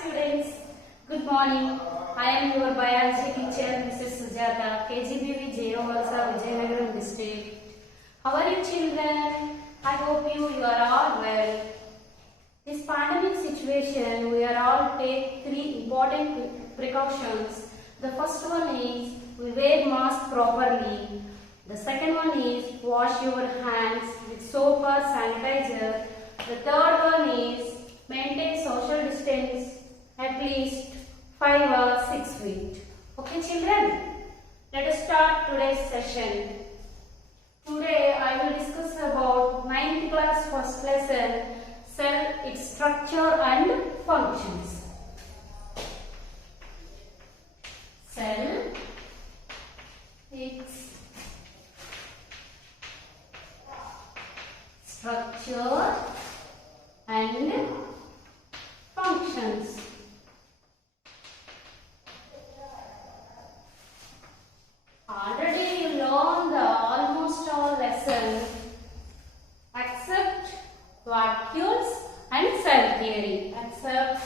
students. Good morning. I am your biology teacher, Mrs. Sujatha, KGBV JIYYAMMAVALASA, VIZIANAGARAM district. How are you children? I hope you are all well. This pandemic situation, we are all take three important precautions. The first one is we wear mask properly. The second one is wash your hands with soap or sanitizer. The third one is maintain social distance at least 5 or 6 feet. Okay children, let us start today's session. Today I will discuss about 9th class first lesson, cell, its structure and functions. Cell, its structure and functions. Already you learned almost all lessons except vacuoles and cell theory. Except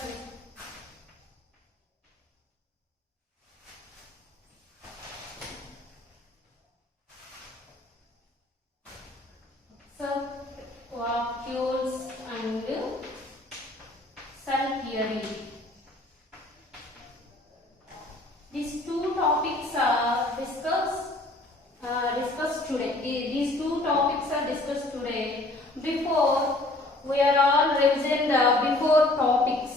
vacuoles and cell theory. These two topics are discussed today. These two topics are discussed today. Before we are all revision the before topics.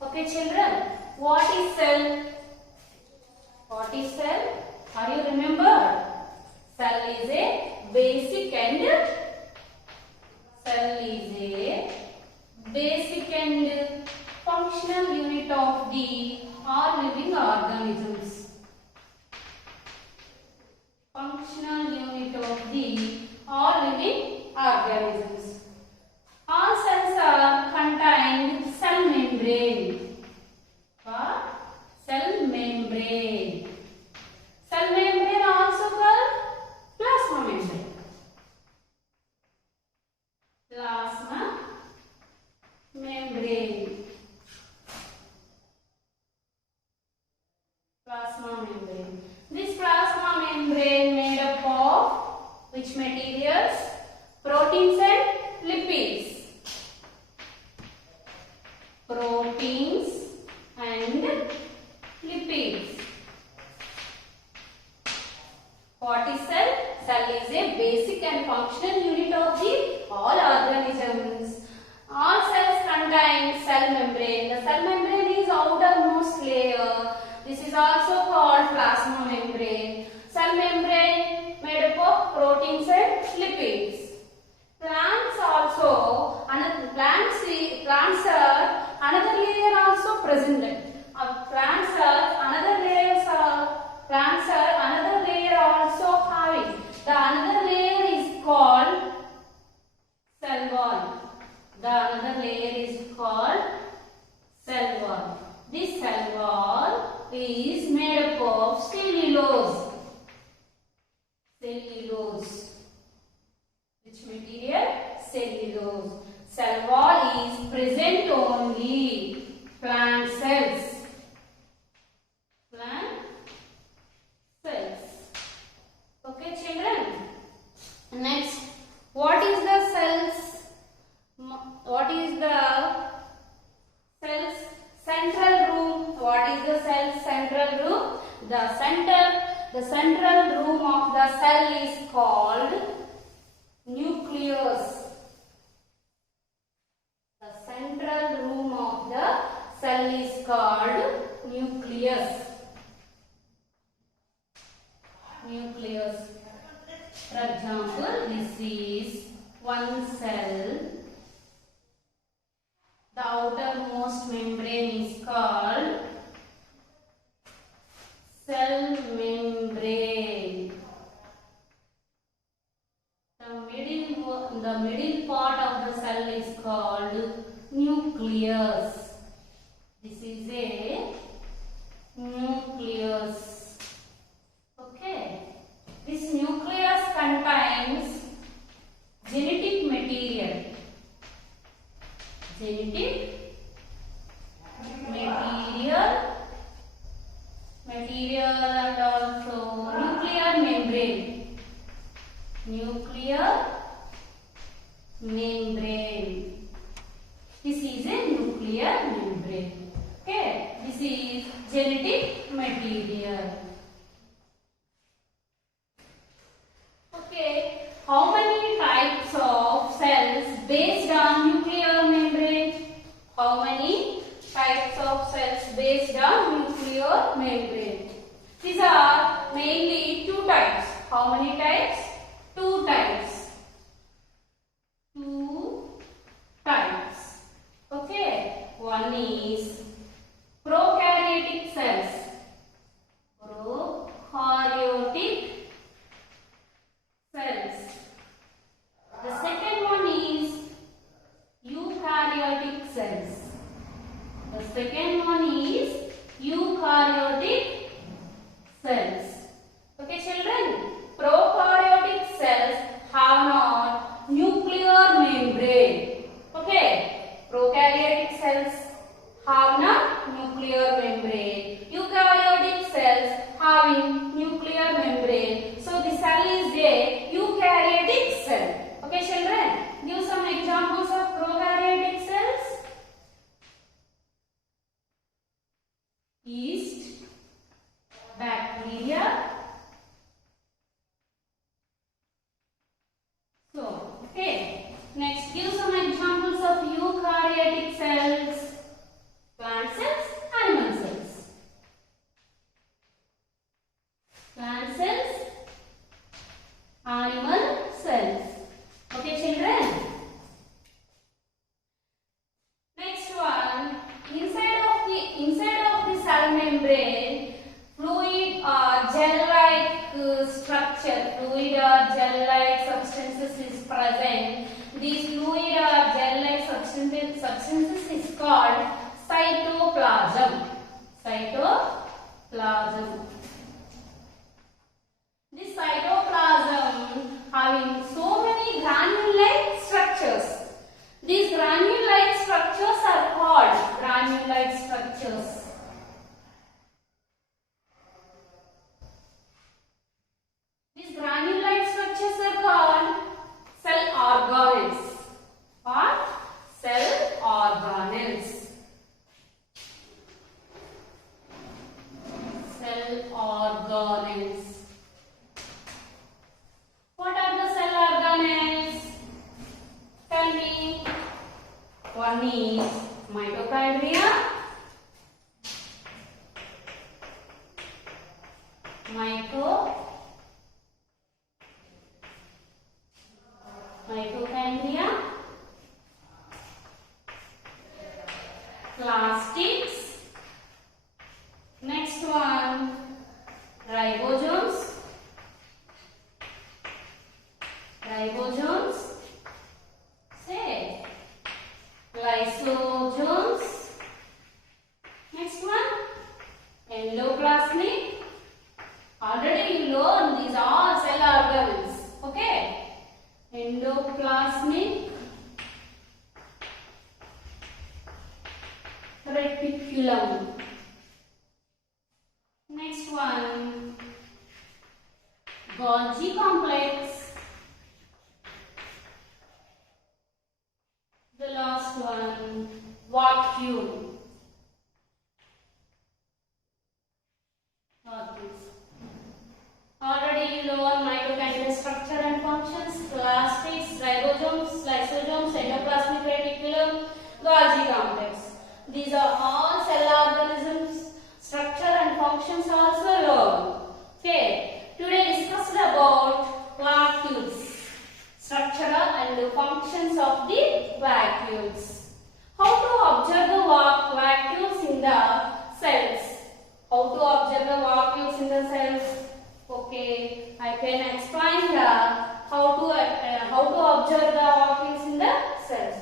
Okay, children. What is cell? What is cell? Are you remember? Cell is a basic and functional unit of the all living organisms. Functional unit of the all living organisms. All cells are contained cell membrane. Cell membrane. Cell membrane also called plasma membrane. Plasma membrane. Plasma membrane. This plasma membrane made up of which materials? Proteins and lipids. Proteins and lipids. What is cell? Cell is a basic and functional unit of the all organisms. All cells contain cell membrane. The cell membrane is outermost layer. This is also called plasma membrane. Cell membrane made up of proteins and lipids. Plants also, plants are another layer also present. Plants are another layer also having. The another layer is called cell wall. The another layer is called cell wall. This cell wall is made up of cellulose. Cellulose. Which material? Cellulose. Cell wall is present only plant cells. Plant cells. Okay children. Next, what is the cells? What is the cell's central room? What is the cell's central room? The central room of the cell is called nucleus. The central room of the cell is called nucleus. Nucleus. For example, this is one cell. The outermost membrane is called cell membrane. The middle part of the cell is called nucleus. This is a nucleus. Okay. This nucleus contains genetic material. Genetic genetic material. Okay, how many types of cells based on nuclear membrane? How many types of cells based on nuclear membrane? These are mainly two types. How many types? Two types. Two types. Okay, one is prokaryotic cells. Prokaryotic cells. The second one is eukaryotic cells. The second one is eukaryotic cells. Okay, children. Prokaryotic cells have not nuclear membrane. Okay. Prokaryotic cells have not nuclear membrane. Eukaryotic cells having nuclear membrane. So the cell is a eukaryotic cell. Okay, children. Give some examples of prokaryotic cells. Yeast, bacteria. So, okay. Next, give some examples of eukaryotic cells. Plant cells, animal cells. Plant cells, animal cells. Okay, children. Next one, inside of the cell membrane, fluid or gel-like structure, fluid or gel-like substances is present. These fluid or gel-like substances is called cytoplasm. Cytoplasm. This cytoplasm having so many granule-like structures. These granule-like structures are called granule-like structures. These granule-like structures are called cell organelles. What? Cell organelles. Cell organelles. What are the cell organelles? Tell me. One is mitochondria. Mitochondria. Plastics. Next one, ribosomes. Ribosomes. Say lysosomes. Next one, endoplasmic. Already you learned these are cell organelles. Okay. Endoplasmic reticulum. Next one, Golgi complex. The last one, vacuole. Already you learned mitochondrial structure and functions, plastics, ribosomes, lysosomes, endoplasmic reticulum, Golgi complex. These are all cell organisms, structure and functions also learned. Okay, today discussed about vacuoles, structure and functions of the vacuoles. How to observe the vacuoles in the cells? How to observe the vacuoles in the cells? Okay, I can explain the how to observe the vacuoles in the cells.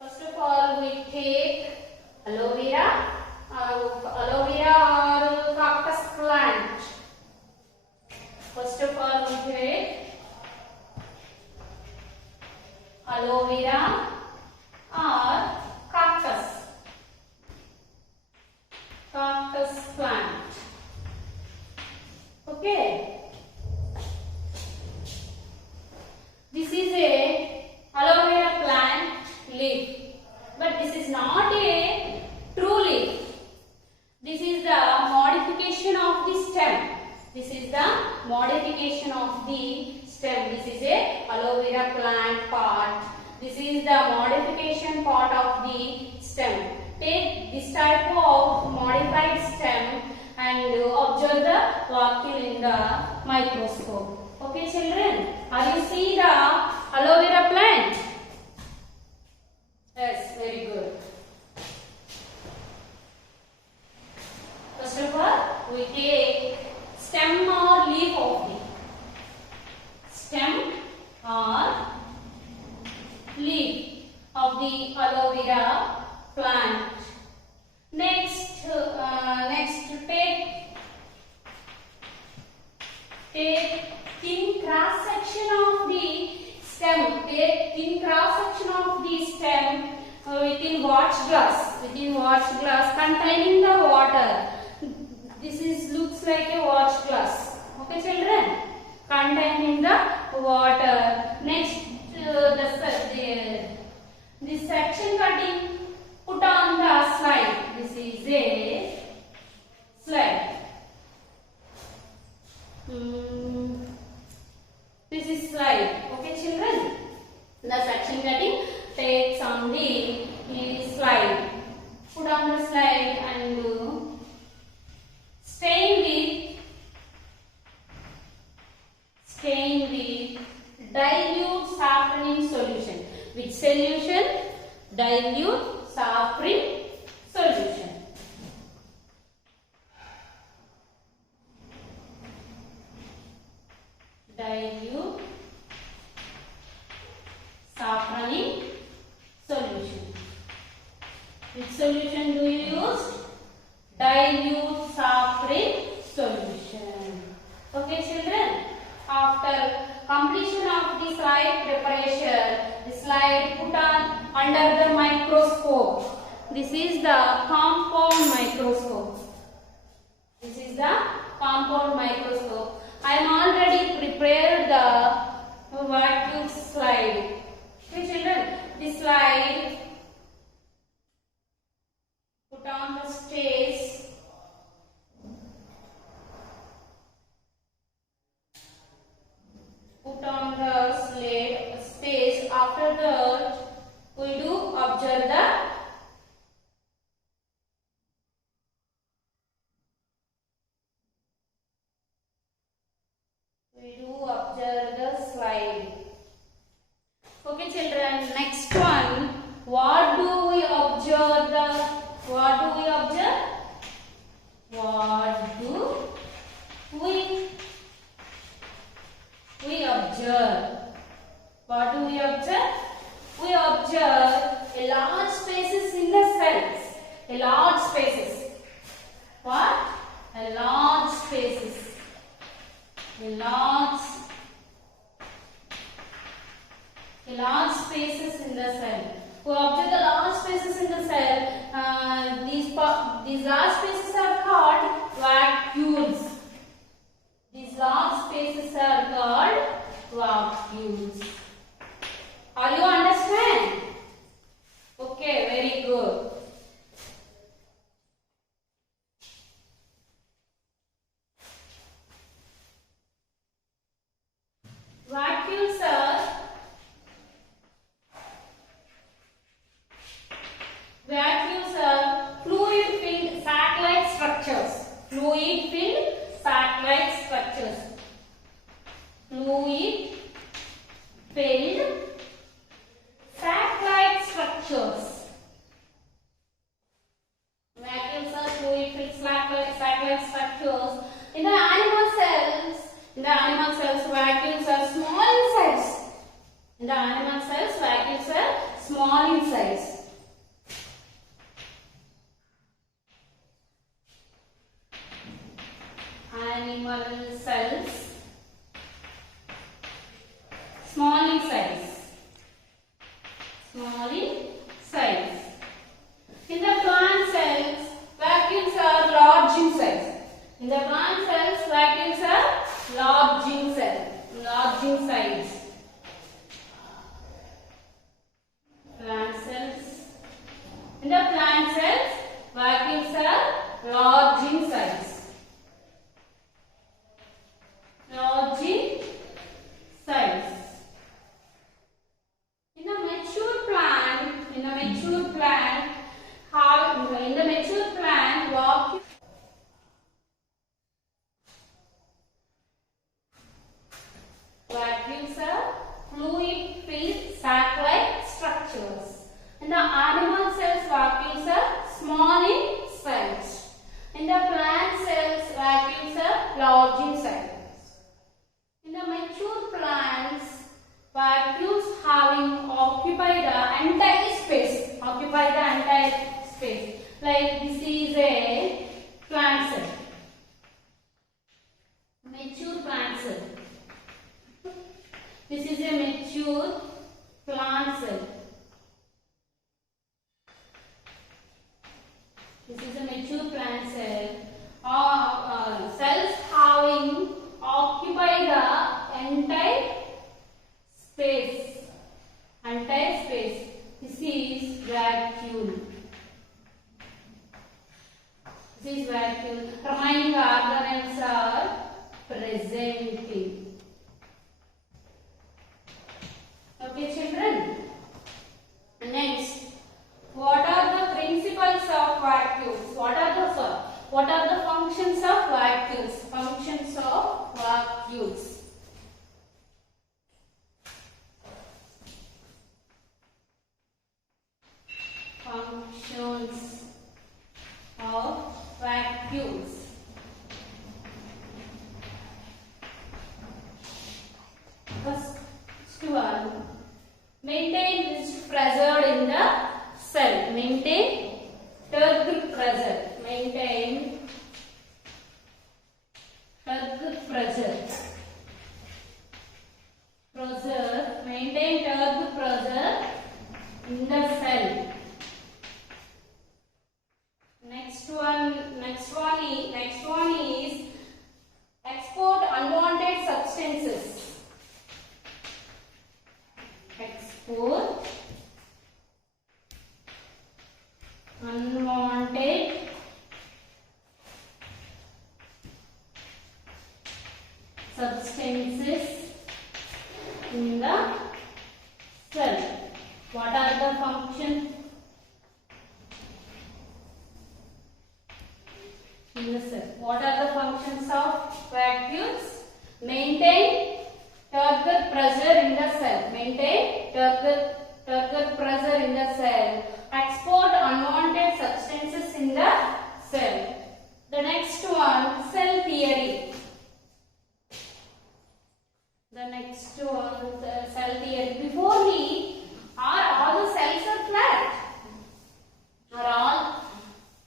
First of all, we take aloe vera or cactus plant. First of all, we take aloe vera or cactus plant. Okay. This is a is the modification part of the stem. Take this type of modified stem and observe the vacuole in the microscope. Okay children, are you see the aloe vera plant? Yes, very good. First of all, we take stem or leaf of the stem or leaf of the aloe vera plant. Next take thin cross section of the stem. Take thin cross section of the stem within watch glass. Within watch glass containing the water. This is looks like a watch glass. Okay, children. Containing the water. Next, this section cutting put on the slide. This is a slide. This is slide. Okay, children. The section cutting takes on the slide. Put on the slide and stain with dilute safranin solution. Which solution? Dilute safranin solution. Dilute safranin solution. Which solution do you use? Dilute safranin solution. Okay, children. After completion of the slide preparation, the slide put on under the microscope. This is the compound microscope. This is the compound microscope. I am already prepared the vacuole slide. Okay, children, this slide put on the stage. Put on the stage. After that, we do observe the slide. Okay, children. Next one. What do we observe? What do we observe? What do we observe? What do we observe? We observe a large spaces in the cells. A large spaces. What? A large spaces. A large spaces in the cell. We observe the large spaces in the cell. These large spaces are called vacuoles. These large spaces are called vacuoles. Are you understand? Okay, very good. Vacuoles are fluid-filled sac-like structures. Fluid-filled sac-like structures. Fluid-filled sac-like structures. Vacuoles are fluid-filled sac-like structures. In the animal cells, vacuoles are small in size. In the animal cells, vacuoles are small in size. Animal cells small in size. Small in size. In the plant cells, vacuoles are large in size. In the plant cells, vacuoles are large in size. Plant cells. In the plant cells, vacuoles are large in size. Large in size. In the mature plant mature plant, vacuoles are fluid-filled sac-like structures. In the animal cells, vacuoles are small in size. In the plant cells, vacuoles are large in size. In the mature plants, vacuoles having occupy the entire space. Like this is a plant cell. Mature plant cell. This is a mature plant cell. This is a mature plant cell. Cells having occupy the entire space. This is vacuole. Remaining organelles are presenting. Okay, children. Next, what are the principles of vacuoles? What are the functions of vacuoles? Functions of vacuoles. First one, maintain which pressure in the cell. Maintain turgid pressure. Maintain turgid pressure. Maintain turgid pressure in the cell. Next one is export unwanted substances. Export unwanted substances in the cell. What are the functions in the cell? What are the functions of vacuoles? Maintain turgid pressure in the cell. Maintain turgid pressure in the cell. Export unwanted substances in the cell. The next one, cell theory. Cell theory. Before me, are all the cells are flat? Are all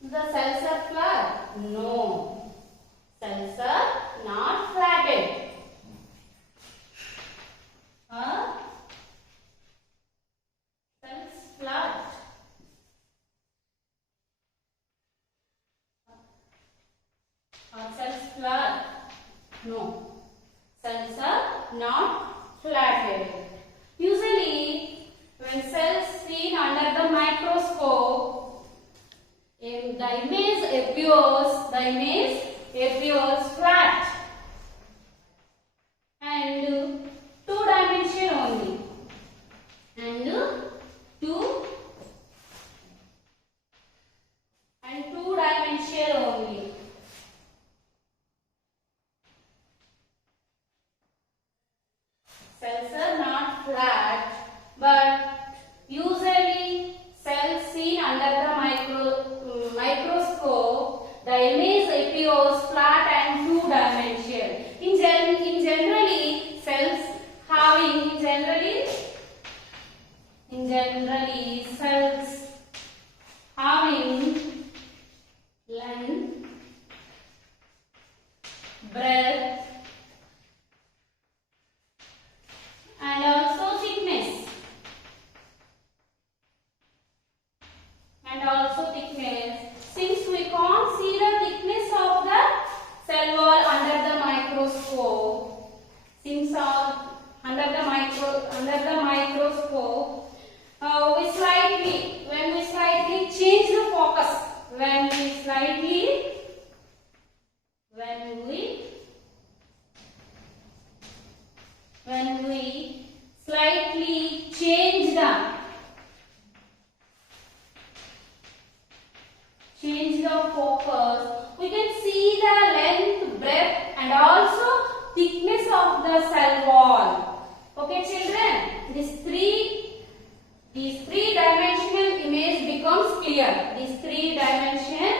the cells are flat? No. Cells are not flatted. Cells flat. Are cells flat? No. Cells are not flatted. Usually, when cells seen under the microscope, the image appears flat and two-dimensional only. Two-dimensional only. Cells are not flat, but usually cells seen under the microscope, the image appears flat and two-dimensional. In generally, cells having cells having length, breadth, and also thickness. Since we can't see the thickness of the cell wall under the microscope, when we slightly change the focus, when we slightly change the change the focus, we can see the length, breadth and also thickness of the cell wall. Okay children, these three-dimensional image becomes clear. This three-dimension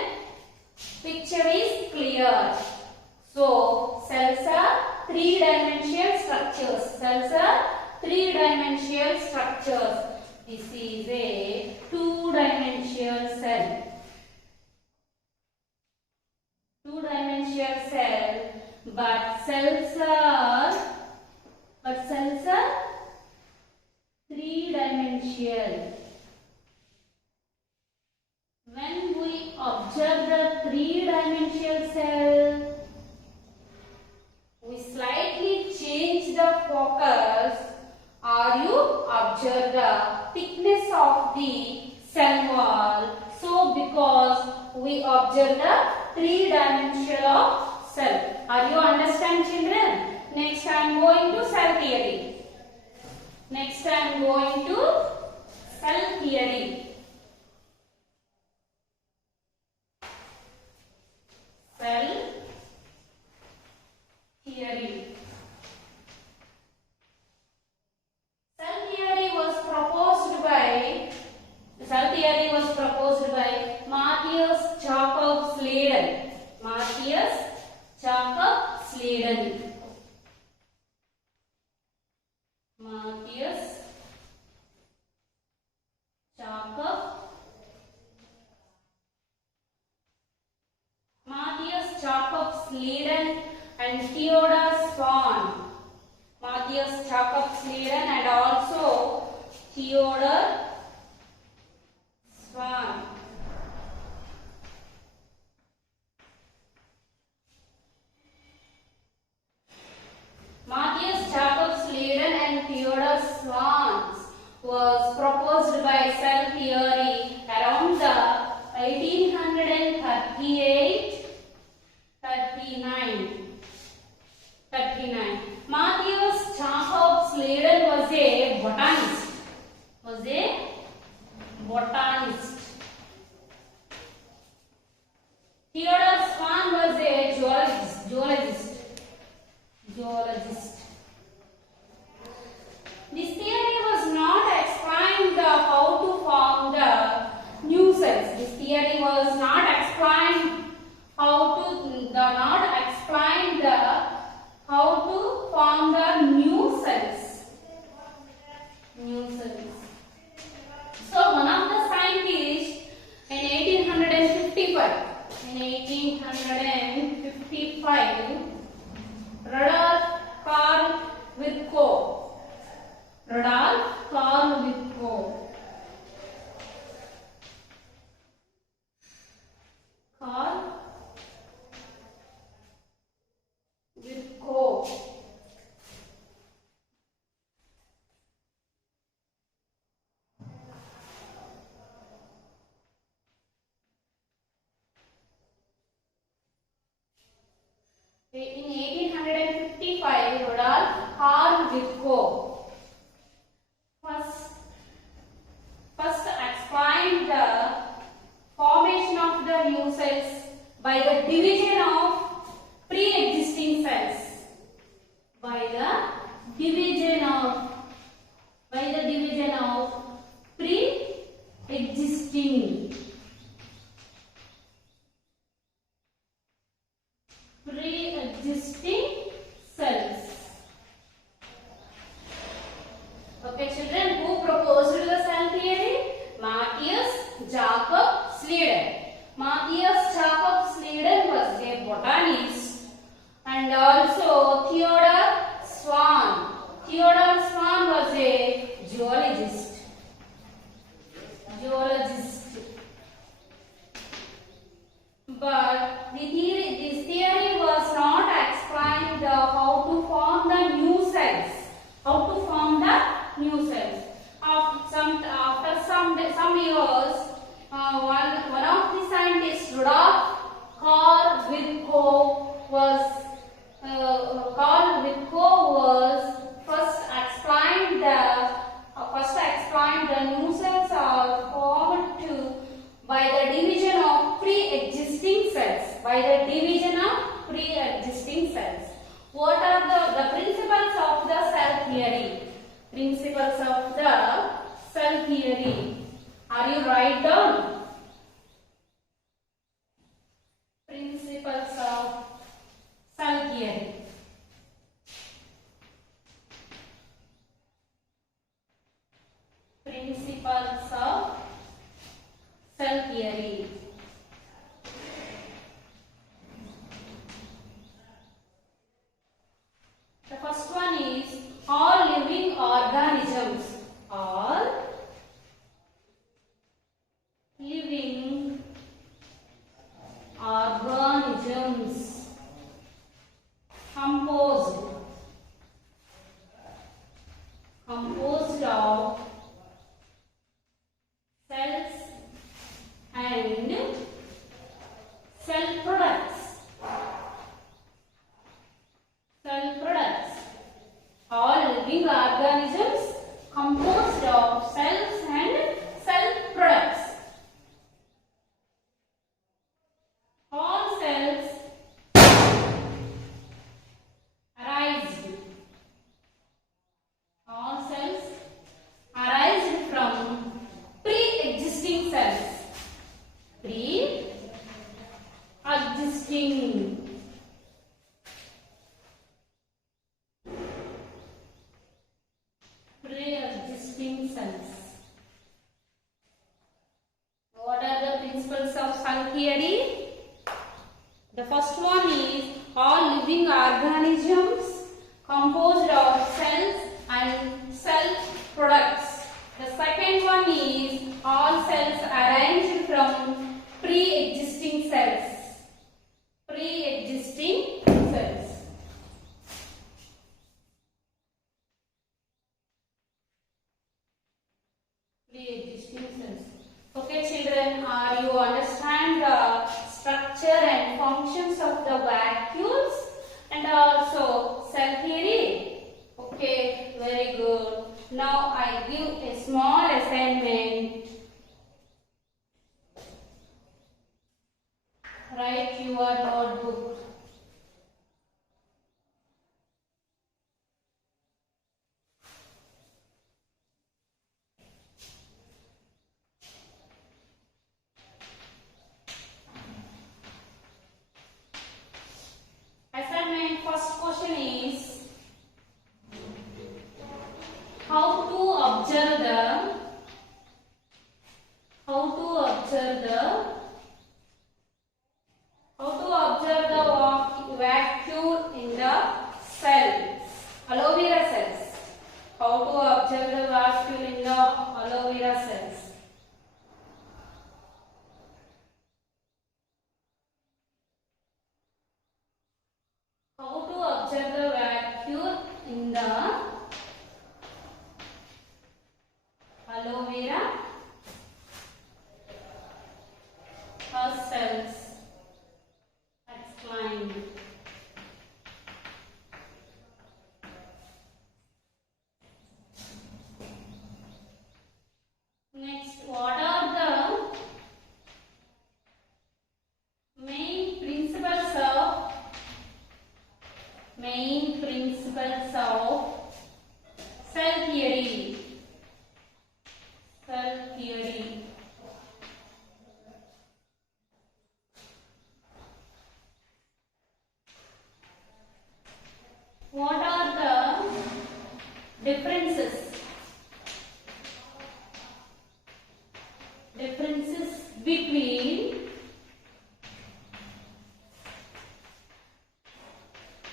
picture is clear. So cells are three-dimensional structures. Cells are three-dimensional structures. This is a two-dimensional cell. Two-dimensional cell, but cells are three-dimensional. When we observe the three-dimensional cell, we slightly change the focus, or you observe the thickness of the cell wall. So because we observe the three-dimensional cell. Are you understand children? Next I am going to cell theory. Next I am going to cell theory. Cell theory. Cell theory was proposed by Matthias Jakob Sladen. Matthias Jakob Sladen. Matthias Jakob Sladen and Theodor Swan. Matthias Jakob Sladen and also Theodor Swan. Matthias Jakob Sladen and Theodor Swan was proposed by cell theory around the 1838-39. Matthias Jakob Sladen was a botanist. Theodor Swan was a geologist. This theory was not explained how to form the new cells. This theory was not explained how to form the new cells. So one of the scientists in 1855, Rudolf Carl Virchow. In 1855, Rudolf Carl Virchow first explained the formation of the new cells by the division of pre-existing cells. By the division of pre-existing cells. Okay children, who proposed the cell theory? Matthias Jakob Sladen. Matthias Jakob Sladen was a botanist and also Theodor Swan. Theodor Swan was a geologist. But this theory was not explained how to form the new cells. After some years, one of the scientists, Rudolf Carl Virchow was first explained the new cells are formed by the division of pre pre-existing cells. Pre-existing. Pre-existing cells. What are the principles of cell theory? The first one is all living organisms composed of cells and cell products. The second one is all cells arranged from pre-existing cells. Pre-existing cells. Pre-existing cells. Okay, children, you understand the structure and functions of the vacuoles and also cell theory? Okay, very good. Now I give a small assignment. Write your notebook. Assignment first question is how to observe the vacuole in the cells, aloe vera cells. How to observe the vacuole in the aloe vera cells. How to observe the vacuole in the aloe vera cells. Explain. Next, what are the main principles of cell theory? Cell theory. What are the differences? Between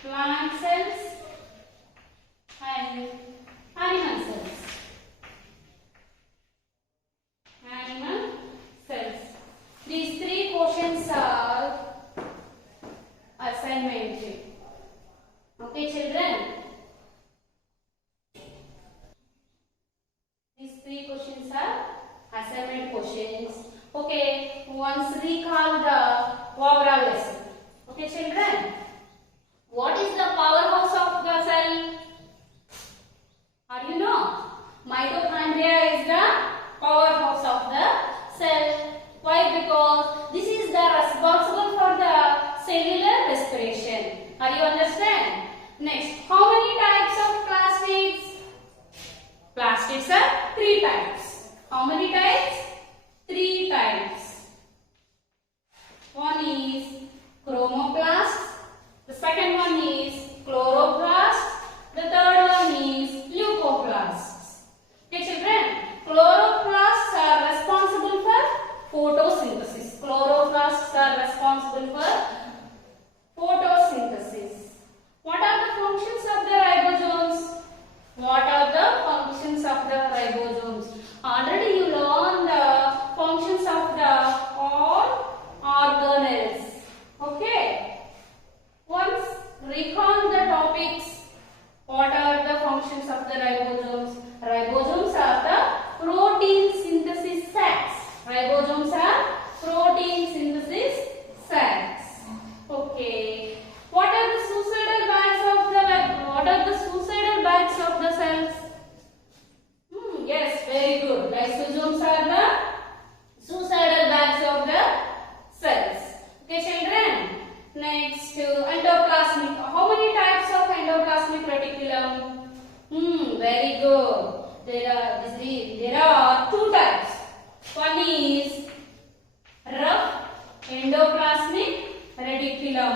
plant cells and animal cells. These three questions are assignment. Okay, children. These three questions are assignment questions. Okay, once recall the overall lesson. Okay, children. What is the powerhouse of the cell? Are you know? Mitochondria is the powerhouse of the cell. Why? Because this is the responsible for the cellular respiration. Are you understand? Next, how many types of plastids? Plastids are 3 types. How many types? 3 types. One is chromoplasts. The second one is chloroplasts. The third one is leucoplasts. Okay, children. Chloroplasts are responsible for photosynthesis. Chloroplasts are responsible for photosynthesis. What are the functions of the ribosomes? What are the functions of the ribosomes? Already you learned the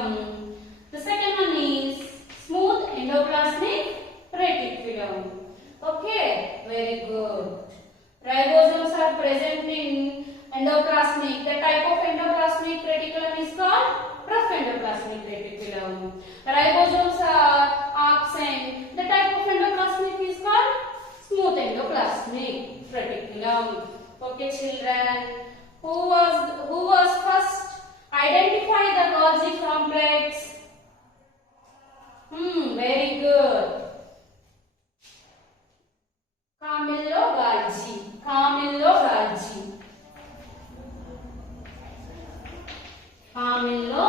reticulum. The second one is smooth endoplasmic reticulum. Okay, very good. Ribosomes are present in endoplasmic. The type of endoplasmic reticulum is called rough endoplasmic reticulum. Ribosomes are absent. The type of endoplasmic is called smooth endoplasmic reticulum. Okay, children. Who was first identify the Golgi complex? Very good. Camillo Golgi. Camillo Golgi. Camillo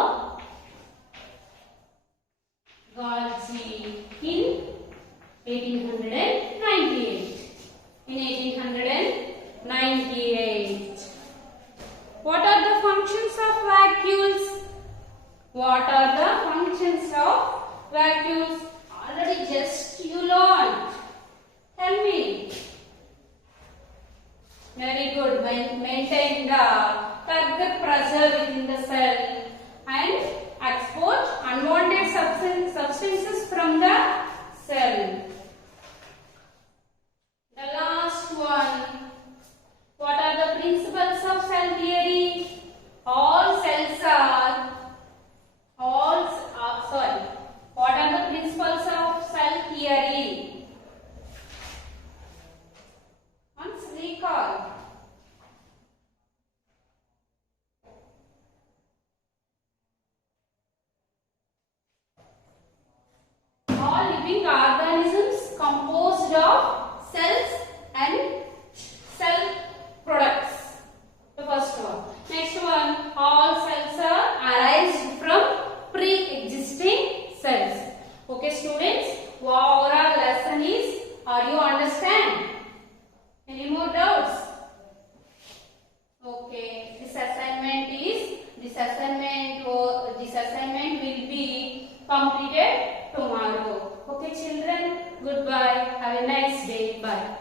Golgi in 1898. In 1898. What are the functions of vacuoles? What are the functions of vacuoles? Already just you learned. Tell me. Very good. Maintain the target pressure within the cell and export unwanted substances from the cell. The last one. What are the principles of cell theory? What are the principles of cell theory? Once recall. All living organisms composed of cells and cell products. The first one. Next one. All cells are arised from pre-existing cells. Okay, students. Overall lesson is. Are you understand? Any more doubts? Okay. This assignment will be completed tomorrow. Okay, children. Goodbye. Have a nice day. Bye.